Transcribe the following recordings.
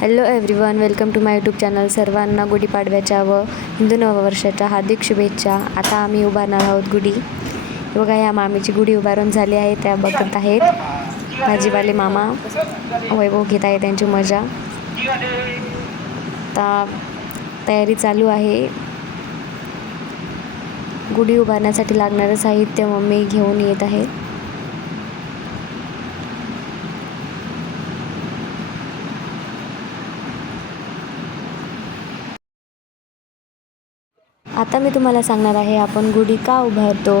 Hello everyone, welcome to my YouTube channel. सर्वांना गुढीपाडव्याच्या व हिंदू नववर्षाच्या हार्दिक शुभेच्छा. आता आम्ही उभारणार आहोत गुढी. बघा, या मामीची गुढी उभारून झाली आहे, त्या बघत आहेत. भाजीवाले मामा वैभव घेत आहे त्यांची मजा. आता तयारी चालू आहे. गुढी उभारण्यासाठी लागणारं साहित्य मम्मी घेऊन येत आहे. आता मी तुम्हाला सांगणार आहे आपण गुढी का उभारतो.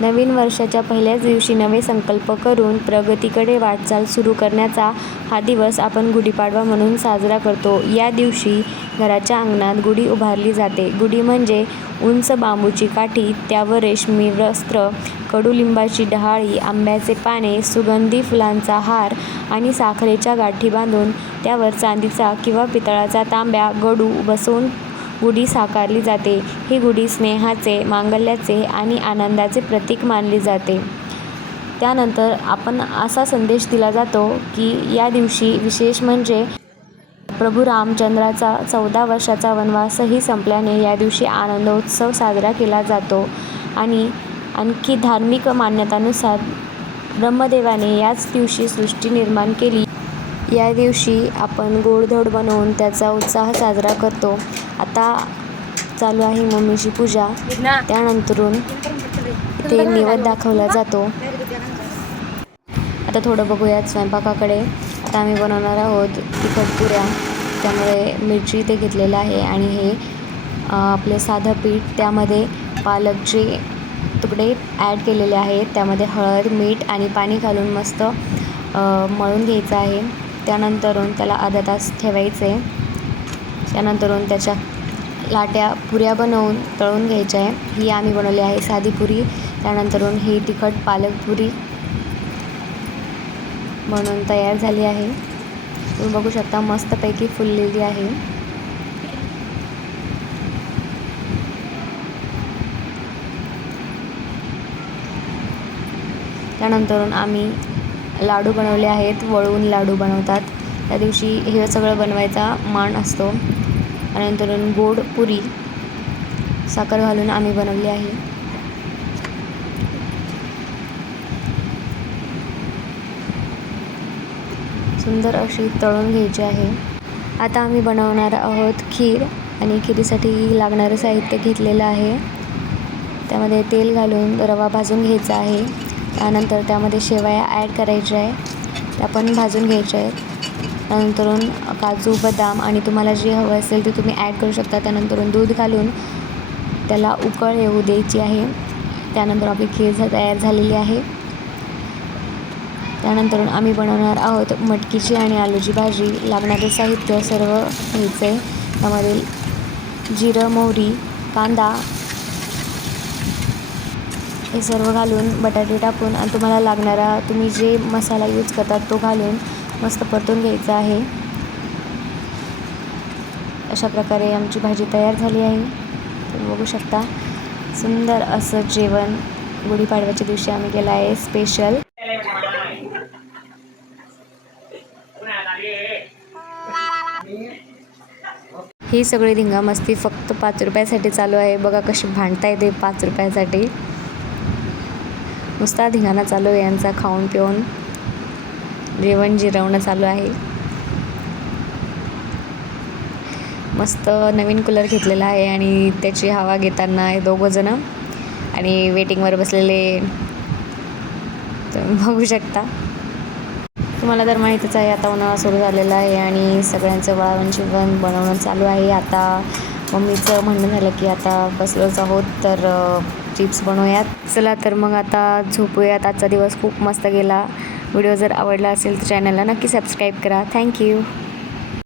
नवीन वर्षाच्या पहिल्याच दिवशी नवे संकल्प करून प्रगतीकडे वाटचाल सुरू करण्याचा हा दिवस आपण गुढीपाडवा म्हणून साजरा करतो. या दिवशी घराच्या अंगणात गुढी उभारली जाते. गुढी म्हणजे उंच बांबूची काठी, त्यावर रेशमी वस्त्र, कडुलिंबाची डहाळी, आंब्याचे पाने, सुगंधी फुलांचा हार आणि साखरेच्या गाठी बांधून त्यावर चांदीचा किंवा पितळाचा तांब्या गडू बसवून गुढी साकारली जाते. ही गुढी स्नेहाचे, मांगल्याचे आणि आनंदाचे प्रतीक मानली जाते. त्यानंतर आपण असा संदेश दिला जातो की या दिवशी विशेष म्हणजे प्रभू रामचंद्राचा 14 वर्षाचा वनवासही संपल्याने या दिवशी आनंदोत्सव साजरा केला जातो. आणि आणखी धार्मिक मान्यतानुसार ब्रह्मदेवाने याच दिवशी सृष्टी निर्माण केली. या दिवशी आपण गोडधोड बनवून त्याचा उत्साह साजरा करतो. आता चालू आहे मम्मीची पूजा. त्यानंतरून ते नैवेद्य दाखवला जातो. आता थोडं बघूयात स्वयंपाकाकडे. आता आम्ही बनवणार आहोत तिखट पुऱ्या. त्यामुळे मिरची ते घेतलेलं आहे आणि हे आपले साधं पीठ, त्यामध्ये पालकचे तुकडे ॲड केलेले आहेत. त्यामध्ये हळद, मीठ आणि पाणी घालून मस्त मळून घ्यायचं आहे. त्यानंतरून त्याला अर्धा तास ठेवायचे. त्यानंतरून त्याच्या लाट्या पुऱ्या बनवून तळून घ्यायच्या आहे. ही आम्ही बनवली आहे साधी पुरी. त्यानंतरून ही तिखट पालक पुरी बनवून तयार झाली आहे. तुम्ही बघू शकता मस्तपैकी फुललेली आहे. त्यानंतरून आम्ही लाडू बनवले आहेत. वळवून लाडू बनवतात. त्या दिवशी हे सगळं बनवायचा मान असतो. त्यानंतरून गोड पुरी साखर घालून आम्ही बनवली आहे. सुंदर अशी तळून घ्यायची आहे. आता आम्ही बनवणार आहोत खीर. आणि खिरीसाठी लागणारं साहित्य घेतलेलं आहे. त्यामध्ये तेल घालून रवा भाजून घ्यायचा आहे. त्यानंतर त्यामध्ये शेवया ॲड करायच्या आहे, त्या पण भाजून घ्यायच्या आहेत. त्यानंतरून काजू, बदाम आणि तुम्हाला जे हवं असेल ते तुम्ही ॲड करू शकता. त्यानंतरून दूध घालून त्याला उकळ येऊ द्यायची आहे. त्यानंतर आपली खीर तयार झालेली आहे. त्यानंतरून आम्ही बनवणार आहोत मटकीची आणि आलूची भाजी. लागणारे साहित्य सर्व घ्यायचे. त्यामध्ये जिरं, मोहरी, कांदा हे सर्व घालून, बटाटे टाकून आणि तुम्हाला लागणारा तुम्ही जे मसाला यूज करतात तो घालून मस्त परतून घ्यायचा आहे. अशा प्रकारे आमची भाजी तयार झाली आहे. तुम्ही बघू शकता सुंदर असं जेवण गुढीपाडव्याच्या दिवशी आम्ही केलं आहे स्पेशल. ही सगळी धिंगामस्ती फक्त 5 रुपयासाठी चालू आहे. बघा कशी भांडता येते 5 रुपयासाठी. नुसता धिंगाणा चालू आहे यांचा. खाऊन पिऊन जेवण जिरवणं चालू आहे. मस्त नवीन कूलर घेतलेला आहे आणि त्याची हवा घेताना आहे दोघंजणं आणि वेटिंगवर बसलेले तुम्ही बघू शकता. तुम्हाला तर माहीतच आहे आता उन्हाळा सुरू झालेला आहे आणि सगळ्यांचं वाळवण जेवण बनवणं चालू आहे. आता मम्मीचं म्हणणं झालं की आता बसलोच आहोत तर चिप्स बनवूयात. चला तर मग आता झोपूयात. आजचा दिवस खूप मस्त गेला. व्हिडिओ जर आवडला असेल तर चॅनलला नक्की सबस्क्राईब करा. थँक्यू.